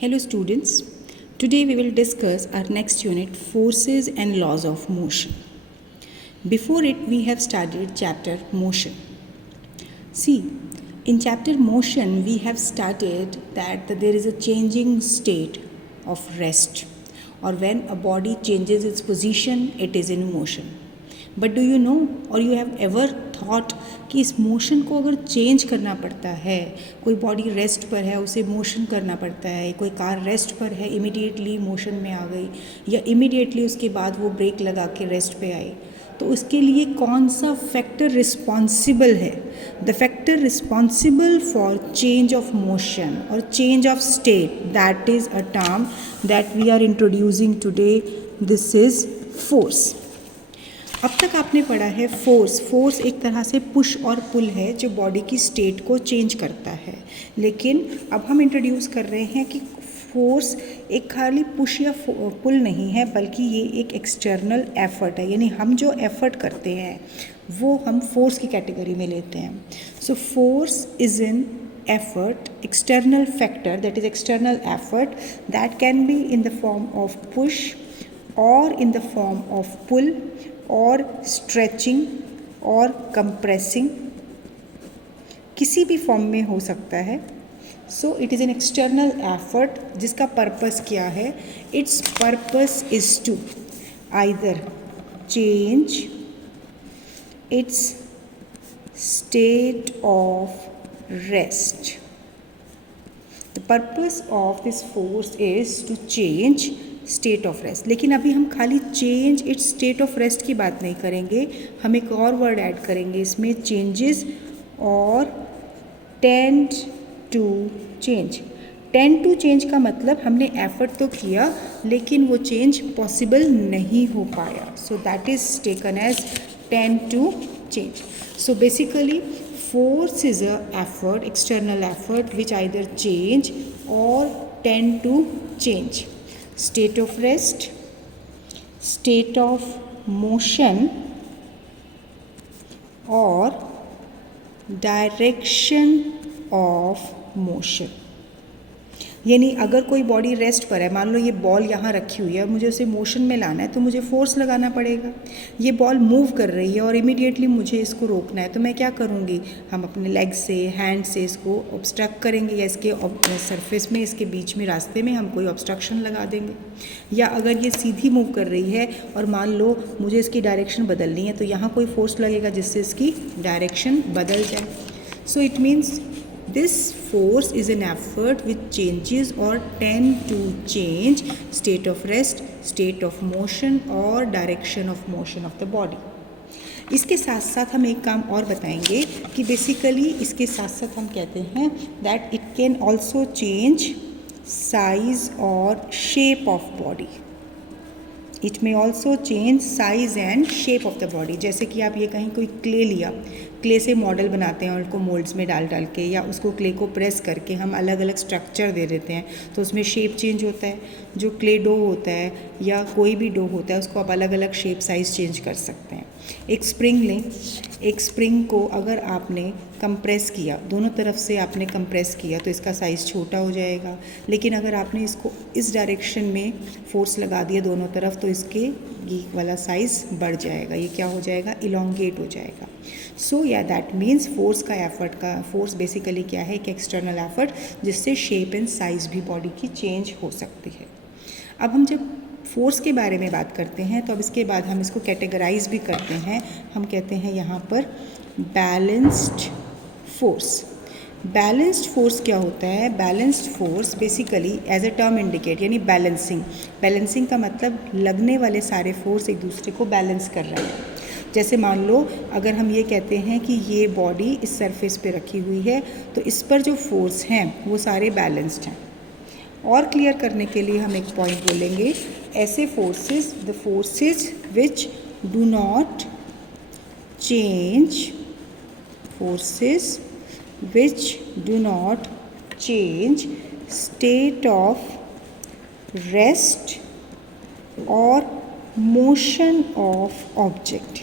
Hello students, today we will discuss our next unit, forces and laws of motion. Before it we have studied chapter motion. See, in chapter motion we have studied that there is a changing state of rest, or when a body changes its position it is in motion. But do you know और you have ever thought कि इस motion को अगर change करना पड़ता है, कोई body rest पर है उसे मोशन करना पड़ता है, कोई कार रेस्ट पर है इमीडिएटली मोशन में आ गई या इमीडिएटली उसके बाद वो ब्रेक लगा के रेस्ट पे आई, तो उसके लिए कौन सा फैक्टर रिस्पॉन्सिबल है? The factor responsible for change of motion और change of state, that is a term that we are introducing today. This is force. अब तक आपने पढ़ा है फोर्स एक तरह से पुश और पुल है जो बॉडी की स्टेट को चेंज करता है. लेकिन अब हम इंट्रोड्यूस कर रहे हैं कि फोर्स एक खाली पुश या पुल नहीं है, बल्कि ये एक एक्सटर्नल एफर्ट है. यानी हम जो एफर्ट करते हैं वो हम फोर्स की कैटेगरी में लेते हैं. So force is in effort, external factor, that is external effort that can be in the form of push or in the form of pull or stretching or compressing, किसी भी form में हो सकता है. So it is an external effort जिसका purpose क्या है? Its purpose is to either change its state of rest. The purpose of this force is to change state of rest. लेकिन अभी हम खाली change its state of rest की बात नहीं करेंगे, हम एक और वर्ड ऐड करेंगे इसमें, changes और tend to change. tend to change का मतलब हमने एफर्ट तो किया लेकिन वो चेंज पॉसिबल नहीं हो पाया. So that is taken as tend to change. So basically force is a effort, external effort, which either change or tend to change state of rest, state of motion or direction of motion. यानी अगर कोई body rest पर है, मान लो ये ball यहाँ रखी हुई है और मुझे उसे मोशन में लाना है तो मुझे फोर्स लगाना पड़ेगा. ये बॉल मूव कर रही है और इमीडिएटली मुझे इसको रोकना है, तो मैं क्या करूँगी? हम अपने लेग से, हैंड से इसको ऑब्स्ट्रक्ट करेंगे या इसके सरफेस में, इसके बीच में, रास्ते में हम कोई ऑब्स्ट्रक्शन लगा देंगे. या अगर ये सीधी मूव कर रही है और मान लो मुझे इसकी डायरेक्शन बदलनी है तो यहाँ कोई फोर्स लगेगा जिससे इसकी डायरेक्शन बदल जाए. So it means this force is an effort which changes or tend to change state of rest, state of motion or direction of motion of the body. इसके साथ साथ हम एक काम और बताएंगे कि बेसिकली इसके साथ साथ हम कहते हैं that it can also change size or shape of body. It may also change size and shape of the body. जैसे कि आप ये कहीं कोई क्ले लिया, क्ले से मॉडल बनाते हैं और उनको मोल्ड्स में डाल के या उसको क्ले को प्रेस करके हम अलग अलग स्ट्रक्चर दे देते हैं तो उसमें शेप चेंज होता है. जो क्ले डो होता है या कोई भी डो होता है उसको आप अलग अलग शेप साइज़ चेंज कर सकते हैं. एक स्प्रिंग लें, एक स्प्रिंग को अगर आपने कंप्रेस किया, दोनों तरफ से आपने कंप्रेस किया तो इसका साइज़ छोटा हो जाएगा. लेकिन अगर आपने इसको इस डायरेक्शन में फोर्स लगा दिया दोनों तरफ तो इसके ये वाला साइज़ बढ़ जाएगा. ये क्या हो जाएगा? इलोंगेट हो जाएगा. सो या दैट मीन्स फोर्स का एफर्ट का फोर्स बेसिकली क्या है? एक एक्सटर्नल एफर्ट जिससे शेप एंड साइज़ भी बॉडी की चेंज हो सकती है. अब हम जब फोर्स के बारे में बात करते हैं तो अब इसके बाद हम इसको कैटेगराइज भी करते हैं. हम कहते हैं यहाँ पर बैलेंस्ड फोर्स. बैलेंस्ड फोर्स क्या होता है? Balanced force basically as a term indicate, यानी बैलेंसिंग. बैलेंसिंग का मतलब लगने वाले सारे फोर्स एक दूसरे को बैलेंस कर रहे हैं. जैसे मान लो अगर हम ये कहते हैं कि ये बॉडी इस सरफेस पे रखी हुई है तो इस पर जो फोर्स हैं वो सारे बैलेंस्ड हैं. और क्लियर करने के लिए हम एक पॉइंट बोलेंगे, ऐसे forces, the forces which do not change, forces which do not change state of rest or motion of object.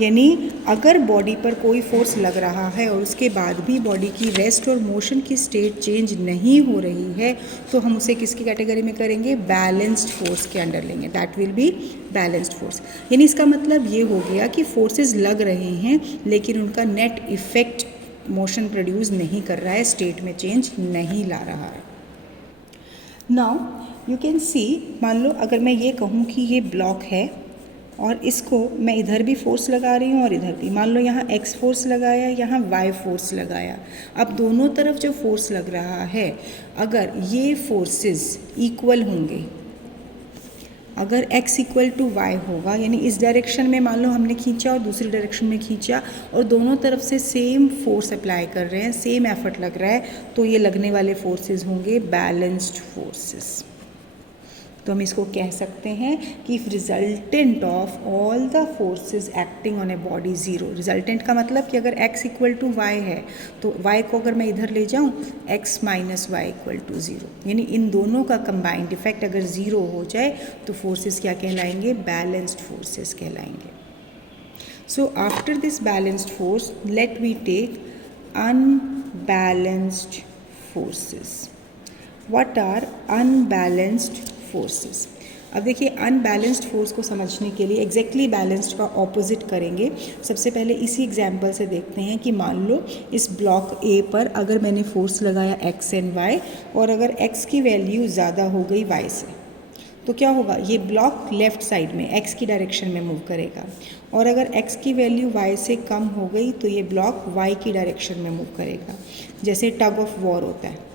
यानी अगर बॉडी पर कोई फोर्स लग रहा है और उसके बाद भी बॉडी की रेस्ट और मोशन की स्टेट चेंज नहीं हो रही है तो हम उसे किसकी कैटेगरी में करेंगे, बैलेंस्ड फोर्स के अंडर लेंगे। That will be balanced force. यानी इसका मतलब ये हो गया कि फोर्सेस लग रहे हैं लेकिन उनका नेट इफेक्ट मोशन प्रोड्यूस नहीं कर रहा है, स्टेट में चेंज नहीं ला रहा है। नाउ यू कैन सी, मान लो अगर मैं ये कहूँ कि ये ब्लॉक है और इसको मैं इधर भी फोर्स लगा रही हूँ और इधर भी, मान लो यहाँ x फोर्स लगाया, यहाँ y फोर्स लगाया। अब दोनों तरफ जो फोर्स लग रहा है, अगर ये फोर्सेस इक्वल होंगे, अगर x इक्वल टू y होगा, यानी इस डायरेक्शन में मान लो हमने खींचा और दूसरी डायरेक्शन में खींचा और दोनों तरफ से सेम फोर्स अप्लाई कर रहे हैं, सेम एफर्ट लग रहा है, तो ये लगने वाले फोर्सेस होंगे बैलेंस्ड फोर्सेस। तो हम इसको कह सकते हैं कि if resultant of all the forces acting on a body zero, resultant का मतलब कि अगर x इक्वल टू वाई है तो y को अगर मैं इधर ले जाऊँ x minus y equal to zero, यानी इन दोनों का कंबाइंड इफेक्ट अगर ज़ीरो हो जाए तो फोर्सेस क्या कहलाएंगे, बैलेंस्ड फोर्सेस कहलाएंगे। So after this balanced force let we take unbalanced forces. What are unbalanced forces? अब देखिए अनबैलेंस्ड फोर्स को समझने के लिए एग्जैक्टली बैलेंस्ड का ऑपोजिट करेंगे। सबसे पहले इसी एग्जांपल से देखते हैं कि मान लो इस ब्लॉक ए पर अगर मैंने फोर्स लगाया x एंड y और अगर x की वैल्यू ज़्यादा हो गई y से, तो क्या होगा, ये ब्लॉक लेफ़्ट साइड में x की डायरेक्शन में मूव करेगा और अगर x की वैल्यू y से कम हो गई तो ये ब्लॉक y की डायरेक्शन में मूव करेगा। जैसे टग ऑफ वॉर होता है,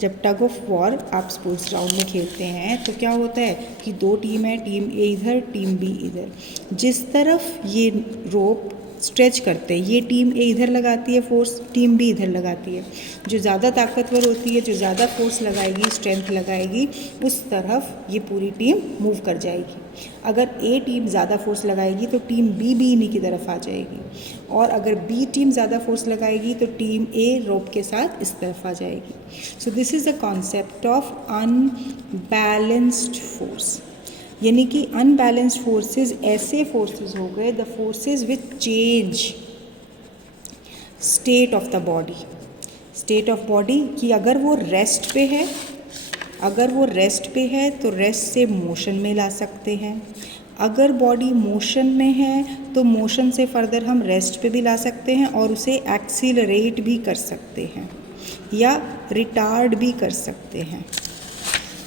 जब टग ऑफ वॉर आप स्पोर्ट्स ग्राउंड में खेलते हैं तो क्या होता है कि दो टीम है, टीम ए इधर, टीम बी इधर। जिस तरफ ये रोप स्ट्रेच करते हैं, ये टीम ए इधर लगाती है फोर्स, टीम बी इधर लगाती है। जो ज़्यादा ताकतवर होती है, जो ज़्यादा फोर्स लगाएगी, स्ट्रेंथ लगाएगी, उस तरफ ये पूरी टीम मूव कर जाएगी। अगर ए टीम ज़्यादा फोर्स लगाएगी तो टीम बी भी इन्हीं की तरफ आ जाएगी और अगर बी टीम ज़्यादा फोर्स लगाएगी तो टीम ए रोप के साथ इस तरफ आ जाएगी। So this is the concept of unbalanced force. यानी कि अनबैलेंस्ड फोर्सेस ऐसे फोर्सेस हो गए, the forces which change state of the body. State of body कि अगर वो रेस्ट पे है, अगर वो रेस्ट पे है तो रेस्ट से मोशन में ला सकते हैं। अगर बॉडी मोशन में है तो मोशन से फर्दर हम रेस्ट पे भी ला सकते हैं और उसे एक्सीलरेट भी कर सकते हैं या रिटार्ड भी कर सकते हैं।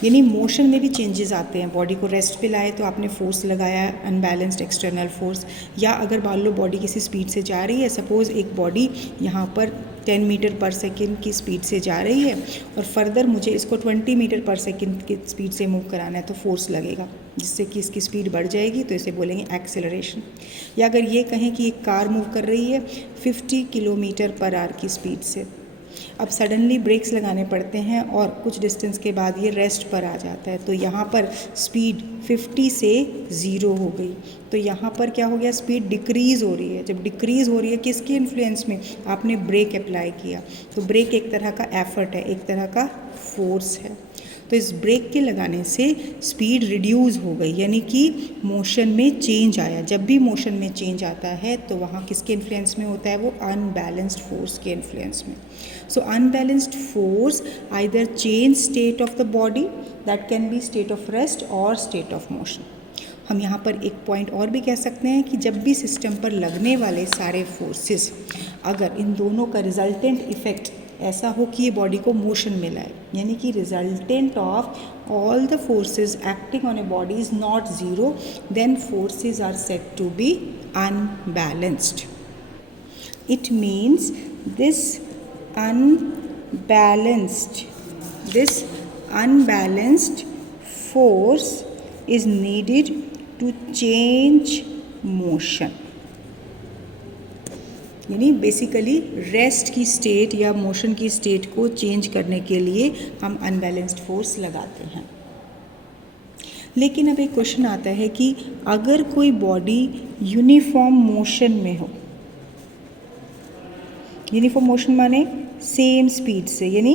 यानी मोशन में भी चेंजेस आते हैं। बॉडी को रेस्ट पे लाए तो आपने फोर्स लगाया, अनबैलेंस्ड एक्सटर्नल फोर्स, या अगर मान लो बॉडी किसी स्पीड से जा रही है, सपोज़ एक बॉडी यहाँ पर 10 मीटर पर सेकंड की स्पीड से जा रही है और फर्दर मुझे इसको 20 मीटर पर सेकंड की स्पीड से मूव कराना है तो फोर्स लगेगा जिससे कि इसकी स्पीड बढ़ जाएगी, तो इसे बोलेंगे एक्सेलरेशन। या अगर ये कहें कि एक कार मूव कर रही है 50 किलोमीटर पर आवर की स्पीड से, अब सडनली ब्रेक्स लगाने पड़ते हैं और कुछ डिस्टेंस के बाद ये रेस्ट पर आ जाता है, तो यहाँ पर स्पीड 50 से 0 हो गई, तो यहाँ पर क्या हो गया, स्पीड डिक्रीज़ हो रही है। जब डिक्रीज़ हो रही है किसके इन्फ्लुएंस में, आपने ब्रेक अप्लाई किया, तो ब्रेक एक तरह का एफर्ट है, एक तरह का फोर्स है। तो इस ब्रेक के लगाने से स्पीड रिड्यूस हो गई, यानी कि मोशन में चेंज आया। जब भी मोशन में चेंज आता है तो वहाँ किसके इन्फ्लुएंस में होता है, वो अनबैलेंस्ड फोर्स के इन्फ्लुएंस में। So unbalanced force either change state of the body, that can be state of rest और स्टेट ऑफ मोशन। हम यहाँ पर एक पॉइंट और भी कह सकते हैं कि जब भी सिस्टम पर लगने वाले सारे फोर्सेस, अगर इन दोनों का रिजल्टेंट इफेक्ट ऐसा हो कि ये बॉडी को मोशन में लाए, यानी कि resultant of all the forces acting on a body is not zero, then forces are said to be unbalanced. It means this unbalanced force is needed to change motion। यानी basically rest की state या motion की state को change करने के लिए हम unbalanced force लगाते हैं। लेकिन अब एक क्वेश्चन आता है कि अगर कोई बॉडी यूनिफॉर्म मोशन में हो, यूनिफॉर्म मोशन माने सेम स्पीड से, यानी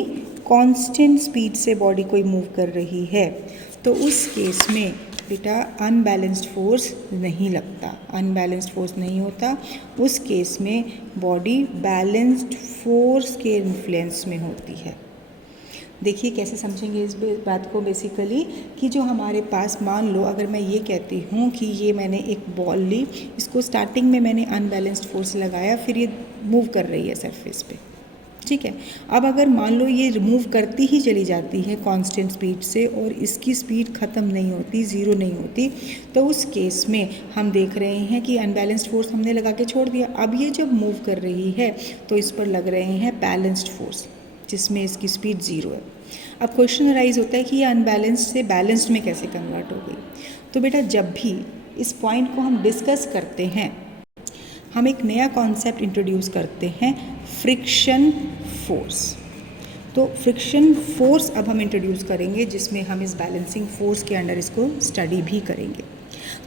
कांस्टेंट स्पीड से बॉडी कोई मूव कर रही है, तो उस केस में बेटा अनबैलेंस्ड फोर्स नहीं लगता, अनबैलेंस्ड फोर्स नहीं होता। उस केस में बॉडी बैलेंस्ड फोर्स के इन्फ्लुएंस में होती है। देखिए कैसे समझेंगे इस बात को। बेसिकली कि जो हमारे पास, मान लो अगर मैं ये कहती हूँ कि ये मैंने एक बॉल ली, इसको स्टार्टिंग में मैंने अनबैलेंस्ड फोर्स लगाया, फिर ये मूव कर रही है सरफेस पे, ठीक है। अब अगर मान लो ये रिमूव करती ही चली जाती है कांस्टेंट स्पीड से और इसकी स्पीड ख़त्म नहीं होती, ज़ीरो नहीं होती, तो उस केस में हम देख रहे हैं कि अनबैलेंस्ड फोर्स हमने लगा के छोड़ दिया। अब ये जब मूव कर रही है तो इस पर लग रहे हैं बैलेंस्ड फोर्स, जिसमें इसकी स्पीड ज़ीरो है। अब क्वेश्चन अराइज होता है कि ये अनबैलेंस्ड से बैलेंस्ड में कैसे कन्वर्ट हो गई। तो बेटा जब भी इस पॉइंट को हम डिस्कस करते हैं, हम एक नया कॉन्सेप्ट इंट्रोड्यूस करते हैं, फ्रिक्शन फोर्स। तो फ्रिक्शन फोर्स अब हम इंट्रोड्यूस करेंगे, जिसमें हम इस बैलेंसिंग फोर्स के अंडर इसको स्टडी भी करेंगे।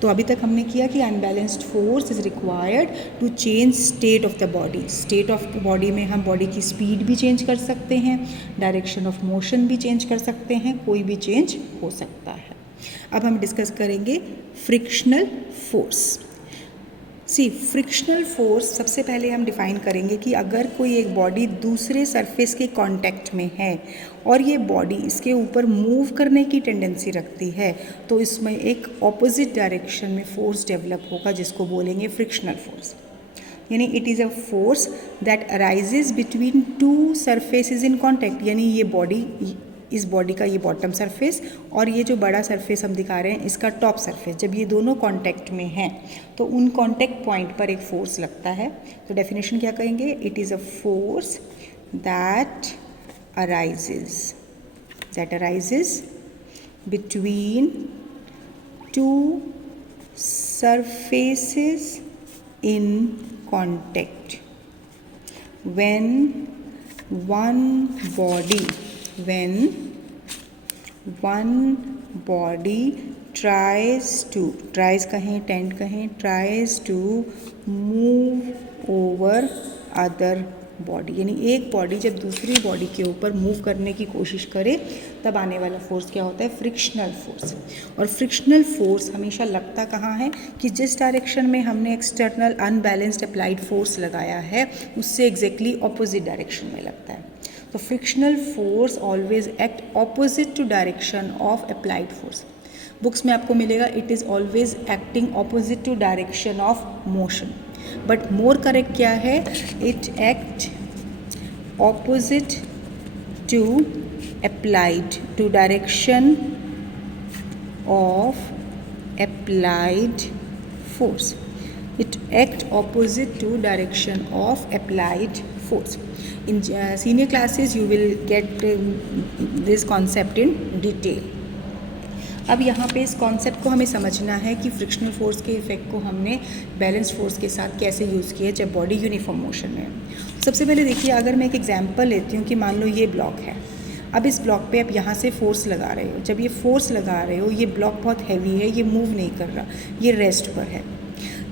तो अभी तक हमने किया कि unbalanced force is required to change state of the body. State of body में हम बॉडी की स्पीड भी चेंज कर सकते हैं, डायरेक्शन ऑफ मोशन भी चेंज कर सकते हैं, कोई भी चेंज हो सकता है। अब हम डिस्कस करेंगे फ्रिक्शनल फोर्स। फ्रिक्शनल फोर्स सबसे पहले हम डिफ़ाइन करेंगे कि अगर कोई एक बॉडी दूसरे सरफेस के कांटेक्ट में है और ये बॉडी इसके ऊपर मूव करने की टेंडेंसी रखती है, तो इसमें एक ऑपोजिट डायरेक्शन में फोर्स डेवलप होगा, जिसको बोलेंगे फ्रिक्शनल फोर्स। यानी it is a force that arises between two surfaces in contact. यानी ये बॉडी, इस बॉडी का ये बॉटम सरफेस और ये जो बड़ा सरफेस हम दिखा रहे हैं इसका टॉप सरफेस, जब ये दोनों कांटेक्ट में हैं तो उन कांटेक्ट पॉइंट पर एक फोर्स लगता है। तो डेफिनेशन क्या कहेंगे, it is a force that arises between two surfaces in contact when one body tries to move over other body. यानी एक बॉडी जब दूसरी बॉडी के ऊपर मूव करने की कोशिश करे तब आने वाला फोर्स क्या होता है, फ्रिक्शनल फोर्स। और फ्रिक्शनल फोर्स हमेशा लगता कहाँ है कि जिस डायरेक्शन में हमने एक्सटर्नल अनबैलेंस्ड अप्लाइड फोर्स लगाया है उससे एग्जैक्टली ऑपोजिट डायरेक्शन में लगता है। तो frictional force always act opposite to direction of applied force. Books में आपको मिलेगा it is always acting opposite to direction of motion, but more correct क्या है, it act opposite to applied to direction of applied force. It act opposite to direction of applied force. In senior classes you will get this concept in detail. अब यहाँ पे इस concept को हमें समझना है कि फ्रिक्शनल फोर्स के इफेक्ट को हमने बैलेंस फोर्स के साथ कैसे यूज़ किया जब बॉडी यूनिफॉर्म मोशन में है। सबसे पहले देखिए, अगर मैं एक एग्जांपल लेती हूँ कि मान लो ये ब्लॉक है, अब इस ब्लॉक पे आप यहाँ से फोर्स लगा रहे हो। जब ये फोर्स लगा रहे हो, ये ब्लॉक बहुत हैवी है, ये मूव नहीं कर रहा, ये रेस्ट पर है।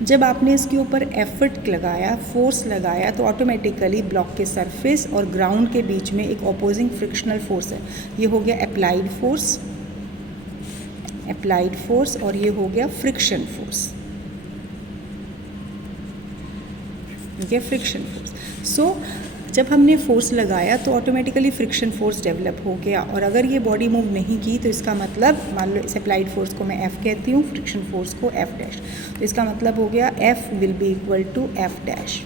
जब आपने इसके ऊपर एफर्ट लगाया, फोर्स लगाया, तो ऑटोमेटिकली ब्लॉक के सरफेस और ग्राउंड के बीच में एक ऑपोजिंग फ्रिक्शनल फोर्स है। ये हो गया अप्लाइड फोर्स और ये हो गया फ्रिक्शन फोर्स। ये फ्रिक्शन फोर्स। सो जब हमने फोर्स लगाया तो ऑटोमेटिकली फ्रिक्शन फोर्स डेवलप हो गया, और अगर ये बॉडी मूव नहीं की तो इसका मतलब, मान लो इस अप्लाइड फोर्स को मैं F कहती हूँ, फ्रिक्शन फोर्स को F डैश, तो इसका मतलब हो गया F will be equal to F dash.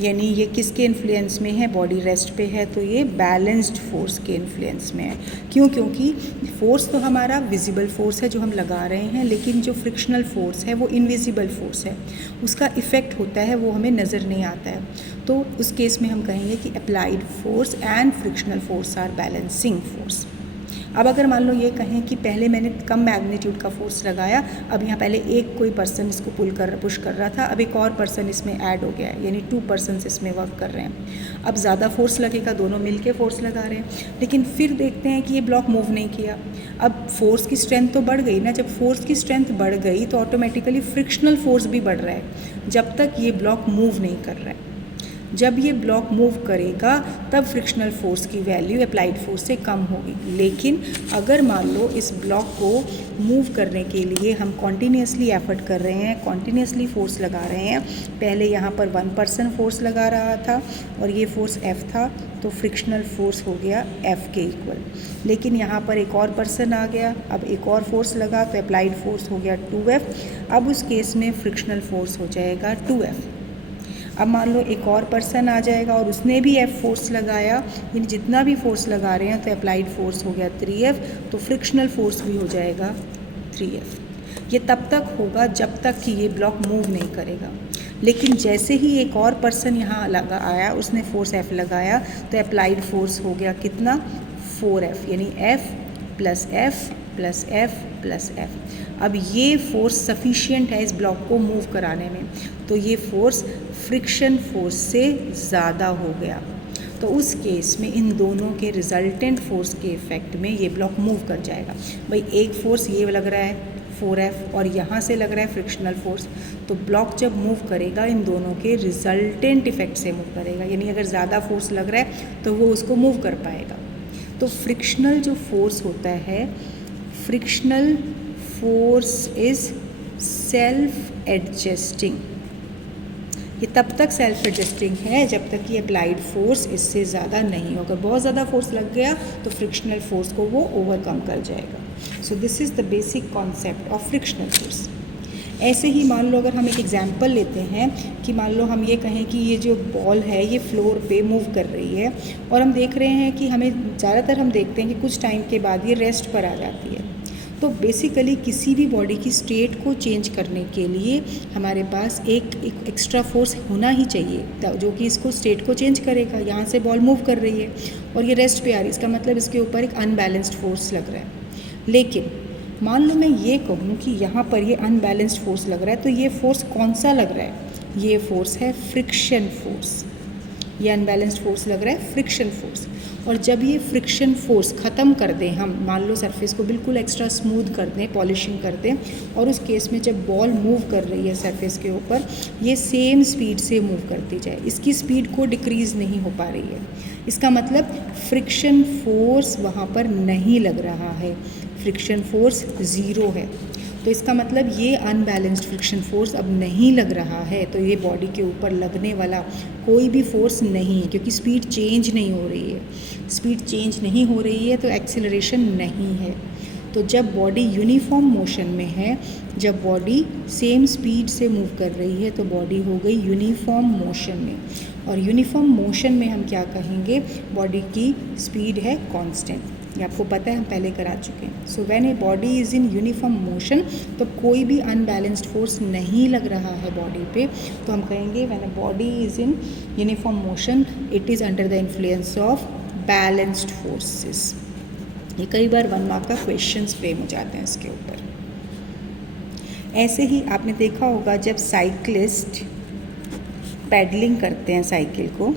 यानी ये किसके इन्फ्लुएंस में है, बॉडी रेस्ट पे है, तो ये बैलेंस्ड फोर्स के इन्फ्लुएंस में है। क्यों? क्योंकि फोर्स तो हमारा विजिबल फोर्स है जो हम लगा रहे हैं, लेकिन जो फ्रिक्शनल फोर्स है वो इनविजिबल फोर्स है, उसका इफ़ेक्ट होता है, वो हमें नज़र नहीं आता है। तो उस केस में हम कहेंगे कि applied force and frictional force are balancing force. अब अगर मान लो ये कहें कि पहले मैंने कम मैग्नीट्यूड का फोर्स लगाया, अब यहाँ पहले एक कोई पर्सन इसको पुश कर रहा था, अब एक और पर्सन इसमें ऐड हो गया है, यानी 2 पर्सन्स इसमें वर्क कर रहे हैं। अब ज़्यादा फोर्स लगेगा, दोनों मिलके फोर्स लगा रहे हैं, लेकिन फिर देखते हैं कि ये ब्लॉक मूव नहीं किया। अब फोर्स की स्ट्रेंथ तो बढ़ गई ना, जब फोर्स की स्ट्रेंथ बढ़ गई तो ऑटोमेटिकली फ्रिक्शनल फोर्स भी बढ़ रहा है, जब तक ये ब्लॉक मूव नहीं कर रहा है। जब ये ब्लॉक मूव करेगा तब फ्रिक्शनल फोर्स की वैल्यू अप्लाइड फोर्स से कम होगी। लेकिन अगर मान लो इस ब्लॉक को मूव करने के लिए हम कॉन्टीन्यूसली एफर्ट कर रहे हैं, कॉन्टीन्यूसली फोर्स लगा रहे हैं, पहले यहाँ पर 1% फोर्स लगा रहा था और ये फोर्स F था, तो फ्रिक्शनल फोर्स हो गया F के इक्वल। लेकिन यहाँ पर एक और पर्सन आ गया, अब एक और फोर्स लगा तो अप्लाइड फोर्स हो गया 2F। अब उस केस में फ्रिक्शनल फोर्स हो जाएगा 2F। अब मान लो एक और पर्सन आ जाएगा और उसने भी F फोर्स लगाया, यानी जितना भी फोर्स लगा रहे हैं तो अप्लाइड फोर्स हो गया 3F, तो फ्रिक्शनल फोर्स भी हो जाएगा 3F। ये तब तक होगा जब तक कि ये ब्लॉक मूव नहीं करेगा। लेकिन जैसे ही एक और पर्सन यहाँ लगा आया, उसने फोर्स F लगाया, तो अप्लाइड फोर्स हो गया कितना 4F, यानी F plus F plus F plus F। अब ये फोर्स सफिशिएंट है इस ब्लॉक को मूव कराने में, तो ये फोर्स फ्रिक्शन फोर्स से ज़्यादा हो गया। तो उस केस में इन दोनों के रिजल्टेंट फोर्स के इफेक्ट में ये ब्लॉक मूव कर जाएगा। भाई एक फोर्स ये लग रहा है 4F और यहाँ से लग रहा है फ्रिक्शनल फोर्स, तो ब्लॉक जब मूव करेगा इन दोनों के रिजल्टेंट इफेक्ट से मूव करेगा, यानी अगर ज़्यादा फोर्स लग रहा है तो वो उसको मूव कर पाएगा। तो फ्रिक्शनल जो फोर्स होता है, frictional force is self adjusting. ये तब तक सेल्फ एडजस्टिंग है जब तक कि अप्लाइड फोर्स इससे ज़्यादा नहीं होगा। बहुत ज़्यादा फोर्स लग गया तो फ्रिक्शनल फोर्स को वो ओवरकम कर जाएगा। So this is the basic concept of frictional force. ऐसे ही मान लो अगर हम एक एग्जांपल लेते हैं कि मान लो हम ये कहें कि ये जो बॉल है ये फ्लोर पे मूव कर रही है और हम देख रहे हैं कि हमें ज़्यादातर हम देखते हैं कि कुछ टाइम के बाद ये रेस्ट पर आ जाती है। तो बेसिकली किसी भी बॉडी की स्टेट को चेंज करने के लिए हमारे पास एक एक्स्ट्रा फोर्स होना ही चाहिए जो कि इसको स्टेट को चेंज करेगा। यहाँ से बॉल मूव कर रही है और ये रेस्ट पे आ रही है, इसका मतलब इसके ऊपर एक अनबैलेंस्ड फोर्स लग रहा है। लेकिन मान लो मैं ये कहूँ कि यहाँ पर ये अनबैलेंस्ड फोर्स लग रहा है, तो ये फोर्स कौन सा लग रहा है? ये फोर्स है फ्रिक्शन फोर्स। ये अनबैलेंस्ड फोर्स लग रहा है फ्रिक्शन फोर्स। और जब ये फ्रिक्शन फोर्स ख़त्म कर दें हम, मान लो सरफेस को बिल्कुल एक्स्ट्रा स्मूथ कर दें, पॉलिशिंग कर दें, और उस केस में जब बॉल मूव कर रही है सरफेस के ऊपर, ये सेम स्पीड से मूव करती जाए, इसकी स्पीड को डिक्रीज़ नहीं हो पा रही है। इसका मतलब फ्रिक्शन फोर्स वहाँ पर नहीं लग रहा है, फ्रिक्शन फोर्स ज़ीरो है। तो इसका मतलब ये अनबैलेंस्ड फ्रिक्शन फोर्स अब नहीं लग रहा है, तो ये बॉडी के ऊपर लगने वाला कोई भी फोर्स नहीं है, क्योंकि स्पीड चेंज नहीं हो रही है। स्पीड चेंज नहीं हो रही है तो एक्सीलरेशन नहीं है। तो जब बॉडी यूनिफॉर्म मोशन में है, जब बॉडी सेम स्पीड से मूव कर रही है, तो बॉडी हो गई यूनिफॉर्म मोशन में। और यूनिफॉर्म मोशन में हम क्या कहेंगे? बॉडी की स्पीड है कांस्टेंट। ये आपको पता है, हम पहले करा चुके हैं। So when A body is in uniform motion, तो कोई भी अनबैलेंस्ड फोर्स नहीं लग रहा है बॉडी पे, तो हम कहेंगे when A body is in uniform motion it is under the influence of balanced forces. ये कई बार 1 मार्क का क्वेश्चंस फ्रेम हो जाते हैं इसके ऊपर। ऐसे ही आपने देखा होगा जब साइकिलिस्ट पैडलिंग करते हैं साइकिल को,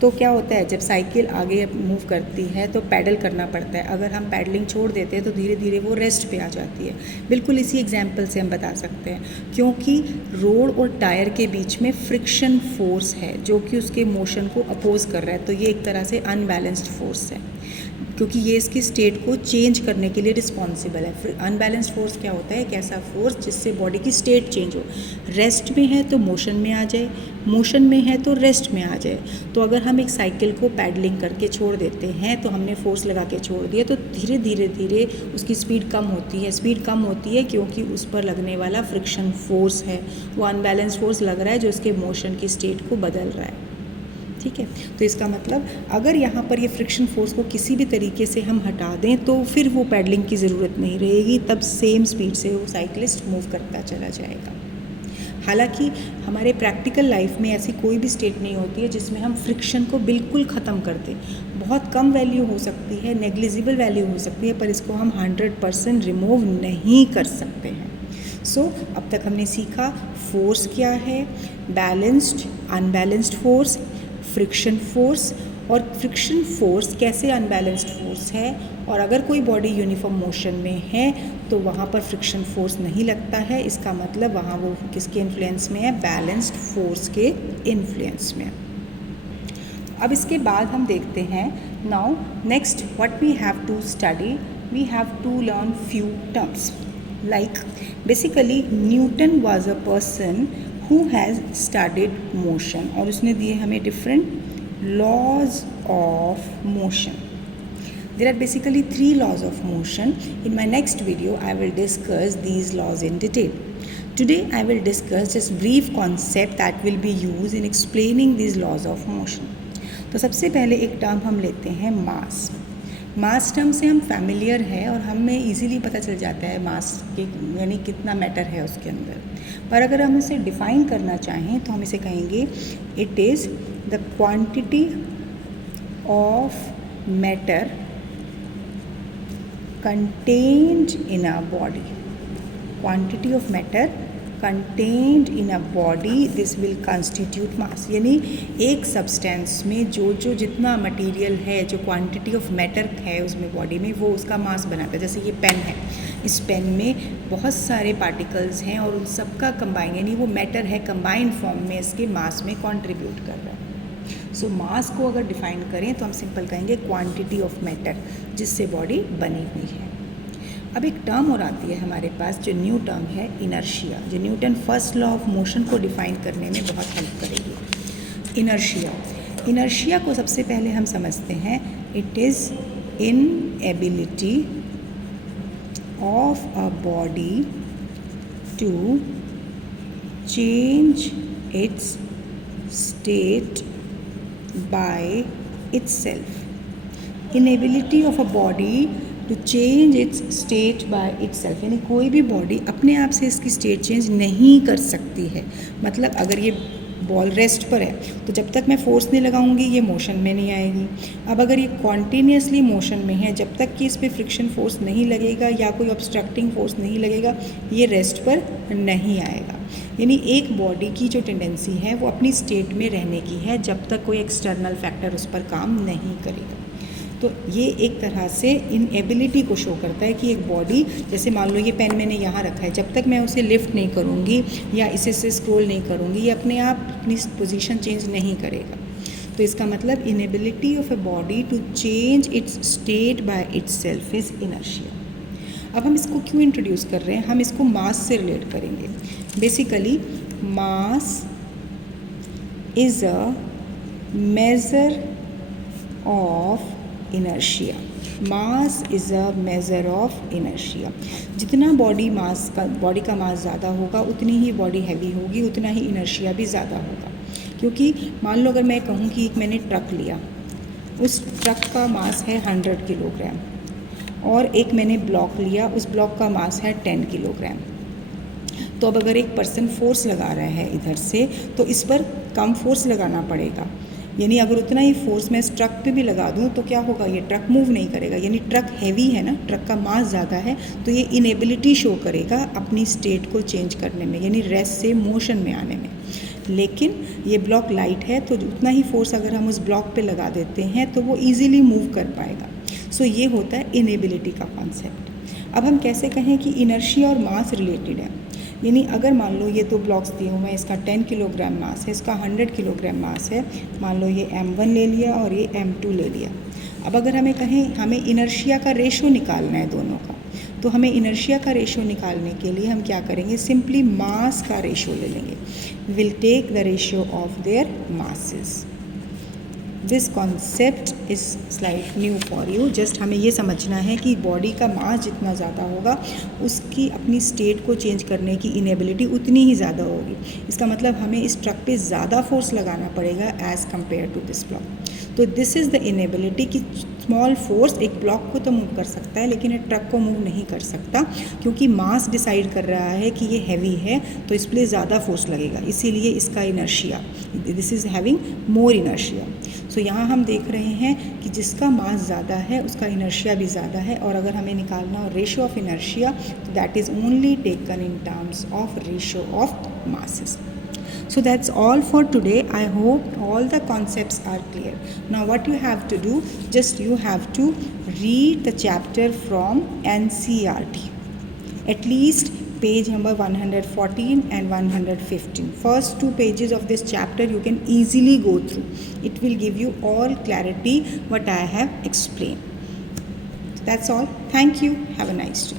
तो क्या होता है, जब साइकिल आगे मूव करती है तो पैडल करना पड़ता है। अगर हम पैडलिंग छोड़ देते हैं तो धीरे धीरे वो रेस्ट पे आ जाती है। बिल्कुल इसी एग्जाम्पल से हम बता सकते हैं, क्योंकि रोड और टायर के बीच में फ्रिक्शन फोर्स है जो कि उसके मोशन को अपोज कर रहा है। तो ये एक तरह से अनबैलेंस्ड फोर्स है, क्योंकि ये इसकी स्टेट को चेंज करने के लिए रिस्पॉन्सिबल है। अनबैलेंस्ड फोर्स क्या होता है? एक ऐसा फोर्स जिससे बॉडी की स्टेट चेंज हो। रेस्ट में है तो मोशन में आ जाए, मोशन में है तो रेस्ट में आ जाए। तो अगर हम एक साइकिल को पैडलिंग करके छोड़ देते हैं, तो हमने फोर्स लगा के छोड़ दिया, तो धीरे धीरे धीरे उसकी स्पीड कम होती है। स्पीड कम होती है क्योंकि उस पर लगने वाला फ्रिक्शन फोर्स है, वो अनबैलेंस्ड फोर्स लग रहा है जो उसके मोशन की स्टेट को बदल रहा है। ठीक है, तो इसका मतलब अगर यहाँ पर ये फ्रिक्शन फोर्स को किसी भी तरीके से हम हटा दें तो फिर वो पैडलिंग की ज़रूरत नहीं रहेगी, तब सेम स्पीड से वो साइकिलिस्ट मूव करता चला जाएगा। हालांकि हमारे प्रैक्टिकल लाइफ में ऐसी कोई भी स्टेट नहीं होती है जिसमें हम फ्रिक्शन को बिल्कुल ख़त्म कर दें। बहुत कम वैल्यू हो सकती है, नेग्लिजिबल वैल्यू हो सकती है, पर इसको हम 100% रिमूव नहीं कर सकते हैं। सो अब तक हमने सीखा फोर्स क्या है, balanced, unbalanced force, friction force और फ्रिक्शन फोर्स कैसे अनबैलेंस्ड फोर्स है, और अगर कोई बॉडी यूनिफॉर्म मोशन में है तो वहाँ पर फ्रिक्शन फोर्स नहीं लगता है, इसका मतलब वहाँ वो किसके इन्फ्लुएंस में है, बैलेंस्ड फोर्स के इन्फ्लुएंस में। अब इसके बाद हम देखते हैं now next what we have to study, we have to learn few terms like basically Newton was a person who has studied motion, और उसने दिए हमें different laws of motion. There are basically 3 laws of motion. In my next video I will discuss these laws in detail. Today I will discuss just brief concept that will be used in explaining these laws of motion. तो सबसे पहले एक term हम लेते हैं मास। मास term से हम familiar है और हमें इजीली पता चल जाता है मास के यानी कितना मैटर है उसके अंदर, पर अगर हम इसे डिफ़ाइन करना चाहें तो हम इसे कहेंगे it is the quantity of matter contained in a body. Quantity of matter contained in a body, this will constitute mass. यानी एक सब्सटेंस में जो जितना मटेरियल है, जो क्वांटिटी ऑफ मैटर है उसमें बॉडी में, वो उसका मास बनाता है। जैसे ये पेन है, इस पेन में बहुत सारे पार्टिकल्स हैं और उन सबका कंबाइन यानी वो मैटर है, कंबाइंड फॉर्म में इसके मास में कंट्रीब्यूट कर रहा है। सो मास को अगर डिफ़ाइन करें तो हम सिंपल कहेंगे क्वांटिटी ऑफ मैटर जिससे बॉडी बनी हुई है। अब एक टर्म और आती है हमारे पास जो न्यू टर्म है इनर्शिया, जो Newton first law of motion को डिफ़ाइन करने में बहुत हेल्प करेगी। इनर्शिया को सबसे पहले हम समझते हैं it is inability of a body to change its state by itself. Inability of a body to change its state by itself, यानी कोई भी बॉडी अपने आप से इसकी स्टेट चेंज नहीं कर सकती है। मतलब अगर ये बॉल रेस्ट पर है तो जब तक मैं फोर्स नहीं लगाऊंगी ये मोशन में नहीं आएगी। अब अगर ये कॉन्टीन्यूसली मोशन में है, जब तक कि इस पर फ्रिक्शन फोर्स नहीं लगेगा या कोई ऑब्स्ट्रक्टिंग फोर्स नहीं लगेगा, ये रेस्ट पर नहीं आएगा। यानी एक बॉडी की जो टेंडेंसी है वो अपनी स्टेट में रहने की है जब तक कोई एक्सटर्नल फैक्टर उस पर काम नहीं करेगा। तो ये एक तरह से इनएबिलिटी को शो करता है कि एक बॉडी, जैसे मान लो ये पेन मैंने यहाँ रखा है, जब तक मैं उसे लिफ्ट नहीं करूँगी या इसे से स्क्रॉल नहीं करूँगी, ये अपने आप अपनी पोजीशन चेंज नहीं करेगा। तो इसका मतलब inability of a body to change its state by itself is inertia. अब हम इसको क्यों इंट्रोड्यूस कर रहे हैं, हम इसको मास से रिलेट करेंगे। Basically mass is a measure of inertia. Mass is a measure of inertia. जितना बॉडी का मास ज़्यादा होगा उतनी ही बॉडी हैवी होगी, उतना ही इनर्शिया भी ज़्यादा होगा। क्योंकि मान लो अगर मैं कहूँ कि एक मैंने ट्रक लिया, उस ट्रक का मास है 100 किलोग्राम, और एक मैंने ब्लॉक लिया, उस ब्लॉक का मास है 10 किलोग्राम। तो अब अगर एक पर्सन फोर्स लगा रहा है इधर से, तो इस पर कम फोर्स लगाना पड़ेगा। यानी अगर उतना ही फोर्स मैं इस ट्रक पे भी लगा दूँ तो क्या होगा, ये ट्रक मूव नहीं करेगा। यानी ट्रक हैवी है ना, ट्रक का मास ज़्यादा है, तो ये इनएबिलिटी शो करेगा अपनी स्टेट को चेंज करने में, यानी रेस्ट से मोशन में आने में। लेकिन ये ब्लॉक लाइट है तो उतना ही फोर्स अगर हम उस ब्लॉक पे लगा देते हैं तो वो ईजिली मूव कर पाएगा। सो ये होता है इनएबिलिटी का कॉन्सेप्ट। अब हम कैसे कहें कि इनर्शिया और मास रिलेटेड है। यानी अगर मान लो ये दो ब्लॉक्स दिए हुए हैं, इसका 10 किलोग्राम मास है, इसका 100 किलोग्राम मास है, मान लो ये m1 ले लिया और ये m2 ले लिया। अब अगर हमें कहें हमें इनर्शिया का रेशो निकालना है दोनों का, तो हमें इनर्शिया का रेशो निकालने के लिए हम क्या करेंगे, सिंपली मास का रेशो ले लेंगे। Will take the ratio of their masses. This concept is slight new for you. Just हमें ये समझना है कि बॉडी का मास जितना ज़्यादा होगा उसकी अपनी स्टेट को चेंज करने की इनेबिलिटी उतनी ही ज़्यादा होगी। इसका मतलब हमें इस ट्रक पे ज़्यादा फोर्स लगाना पड़ेगा as compare to this block. तो दिस इज़ द इनेबिलिटी कि स्मॉल फोर्स एक ब्लॉक को तो मूव कर सकता है लेकिन एक ट्रक को मूव नहीं कर सकता, क्योंकि मास डिसाइड कर रहा है कि ये हैवी है तो इस पर ज़्यादा फोर्स लगेगा, इसीलिए इसका inertia, this is having more inertia. So यहाँ हम देख रहे हैं कि जिसका मास ज़्यादा है उसका इनर्शिया भी ज़्यादा है। और अगर हमें निकालना हो रेशो ऑफ इनर्शिया तो that is only taken in terms of ratio of masses. So that's all for today. I hope all the concepts are clear. Now what you have to do, just you have to read the chapter from NCERT, at least page number 114 and 115. First 2 pages of this chapter you can easily go through. It will give you all clarity what I have explained. That's all. Thank you. Have a nice day.